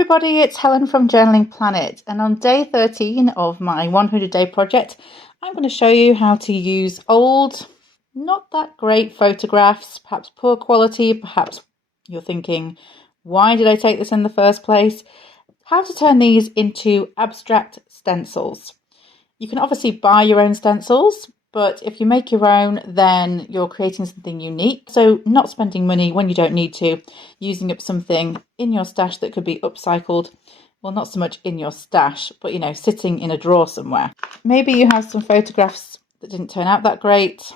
everybody, it's Helen from Journaling Planet, and on day 13 of my 100-day project, I'm going to show you how to use old, not that great photographs, perhaps poor quality, perhaps you're thinking, why did I take this in the first place? How to turn these into abstract stencils. You can obviously buy your own stencils, but if you make your own, then you're creating something unique. So not spending money when you don't need to, using up something in your stash that could be upcycled. Well, not so much in your stash, but sitting in a drawer somewhere. Maybe you have some photographs that didn't turn out that great.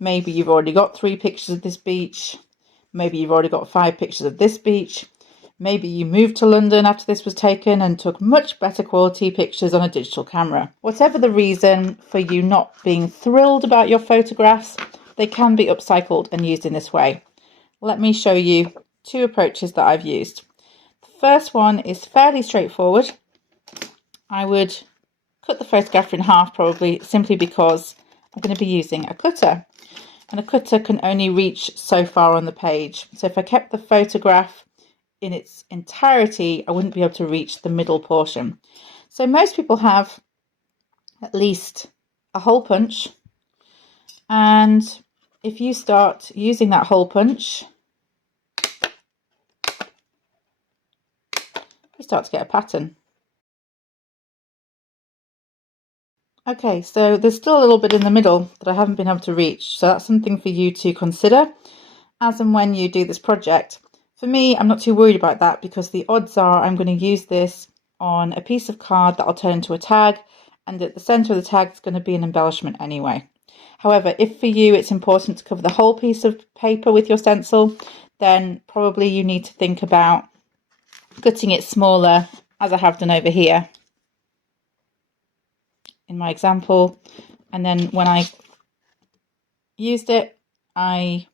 Maybe you've already got 3 pictures of this beach. Maybe you've already got 5 pictures of this beach. Maybe you moved to London after this was taken and took much better quality pictures on a digital camera. Whatever the reason for you not being thrilled about your photographs, they can be upcycled and used in this way. Let me show you 2 approaches that I've used. The first one is fairly straightforward. I would cut the photograph in half probably simply because I'm going to be using a cutter. And a cutter can only reach so far on the page. So if I kept the photograph in its entirety, I wouldn't be able to reach the middle portion. So most people have at least a hole punch, and if you start using that hole punch, you start to get a pattern. Okay, so there's still a little bit in the middle that I haven't been able to reach, so that's something for you to consider as and when you do this project. For me, I'm not too worried about that because the odds are I'm going to use this on a piece of card that I'll turn into a tag, and at the centre of the tag is going to be an embellishment anyway. However, if for you it's important to cover the whole piece of paper with your stencil, then probably you need to think about cutting it smaller, as I have done over here in my example. And then when I used it, I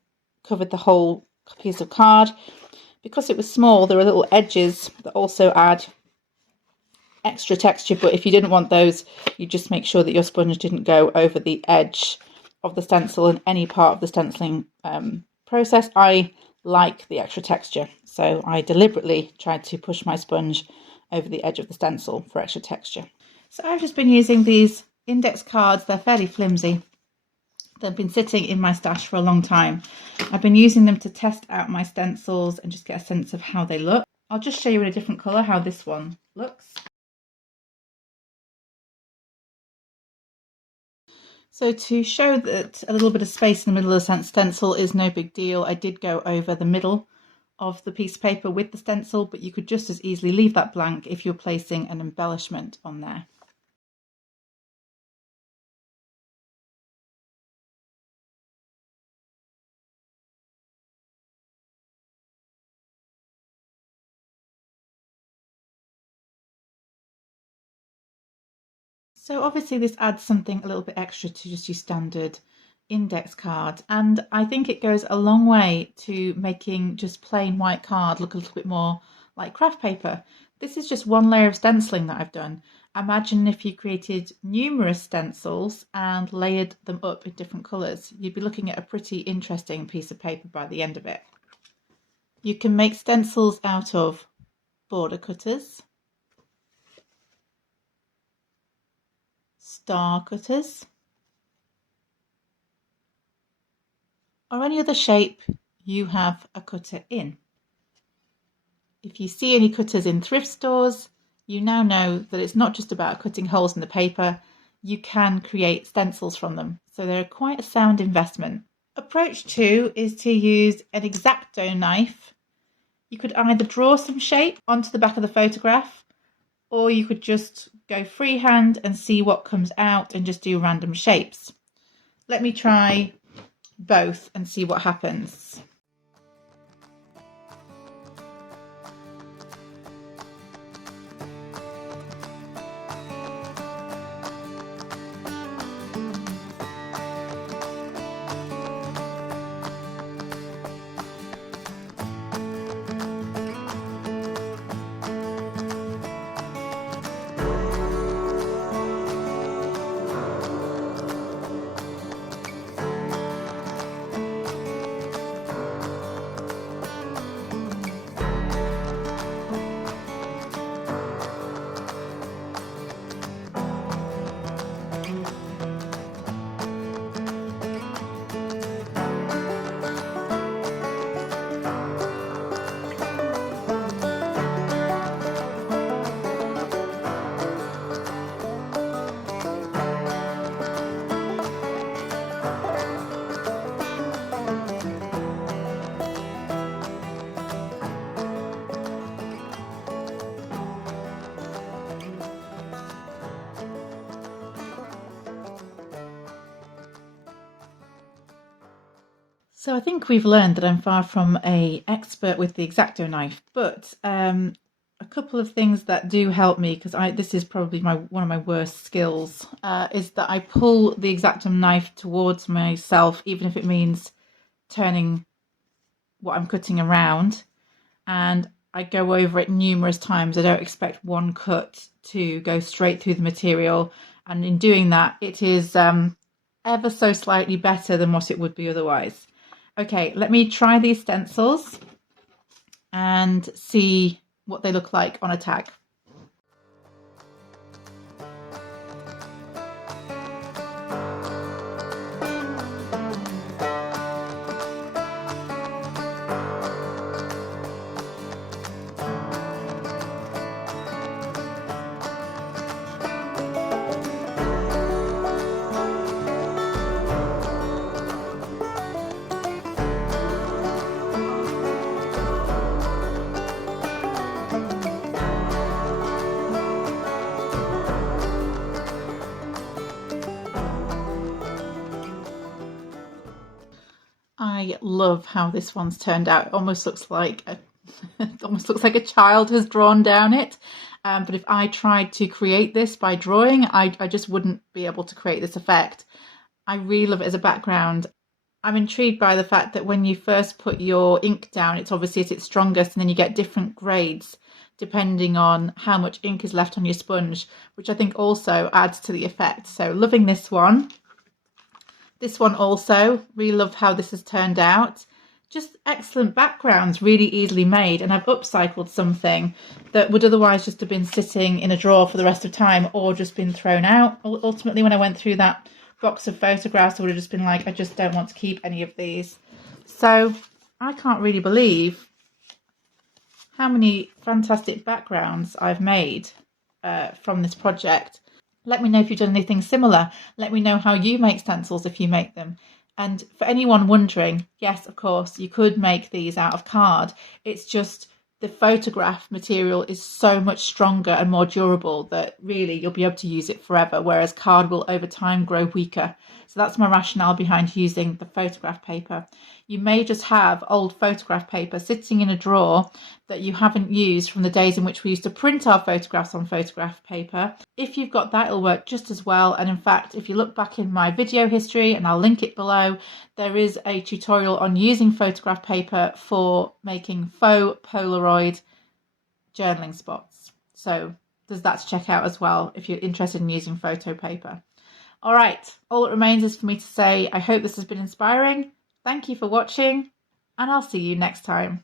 covered the whole piece of card. Because it was small, there are little edges that also add extra texture, but if you didn't want those, you just make sure that your sponge didn't go over the edge of the stencil in any part of the stenciling process. I like the extra texture, so I deliberately tried to push my sponge over the edge of the stencil for extra texture. So I've just been using these index cards. They're fairly flimsy. They've been sitting in my stash for a long time. I've been using them to test out my stencils and just get a sense of how they look. I'll just show you in a different colour how this one looks. So to show that a little bit of space in the middle of the stencil is no big deal, I did go over the middle of the piece of paper with the stencil, but you could just as easily leave that blank if you're placing an embellishment on there. So obviously this adds something a little bit extra to just your standard index card, and I think it goes a long way to making just plain white card look a little bit more like craft paper. This is just one layer of stenciling that I've done. Imagine if you created numerous stencils and layered them up in different colours. You'd be looking at a pretty interesting piece of paper by the end of it. You can make stencils out of border cutters, star cutters, or any other shape you have a cutter in. If you see any cutters in thrift stores, you now know that it's not just about cutting holes in the paper. You can create stencils from them, so they're quite a sound investment. Approach 2 is to use an X-Acto knife. You could either draw some shape onto the back of the photograph, or you could just go freehand and see what comes out and just do random shapes. Let me try both and see what happens. So I think we've learned that I'm far from an expert with the X-Acto knife, but a couple of things that do help me, because this is probably one of my worst skills, is that I pull the X-Acto knife towards myself, even if it means turning what I'm cutting around, and I go over it numerous times. I don't expect one cut to go straight through the material, and in doing that, it is ever so slightly better than what it would be otherwise. Okay, let me try these stencils and see what they look like on a tag. I love how this one's turned out. It almost looks like a child has drawn down it. But if I tried to create this by drawing, I just wouldn't be able to create this effect. I really love it as a background. I'm intrigued by the fact that when you first put your ink down, it's obviously at its strongest, and then you get different grades depending on how much ink is left on your sponge, which I think also adds to the effect. So loving this one. This one also, really love how this has turned out. Just excellent backgrounds, really easily made. And I've upcycled something that would otherwise just have been sitting in a drawer for the rest of time or just been thrown out. Ultimately, when I went through that box of photographs, I would have just been like, I just don't want to keep any of these. So I can't really believe how many fantastic backgrounds I've made from this project. Let me know if you've done anything similar. Let me know how you make stencils if you make them. And for anyone wondering, yes, of course, you could make these out of card. It's just the photograph material is so much stronger and more durable that really you'll be able to use it forever, whereas card will over time grow weaker. So that's my rationale behind using the photograph paper. You may just have old photograph paper sitting in a drawer that you haven't used from the days in which we used to print our photographs on photograph paper. If you've got that, it'll work just as well. And in fact, if you look back in my video history, and I'll link it below, there is a tutorial on using photograph paper for making faux Polaroid journaling spots. So there's that to check out as well if you're interested in using photo paper. All right, all that remains is for me to say I hope this has been inspiring. Thank you for watching, and I'll see you next time.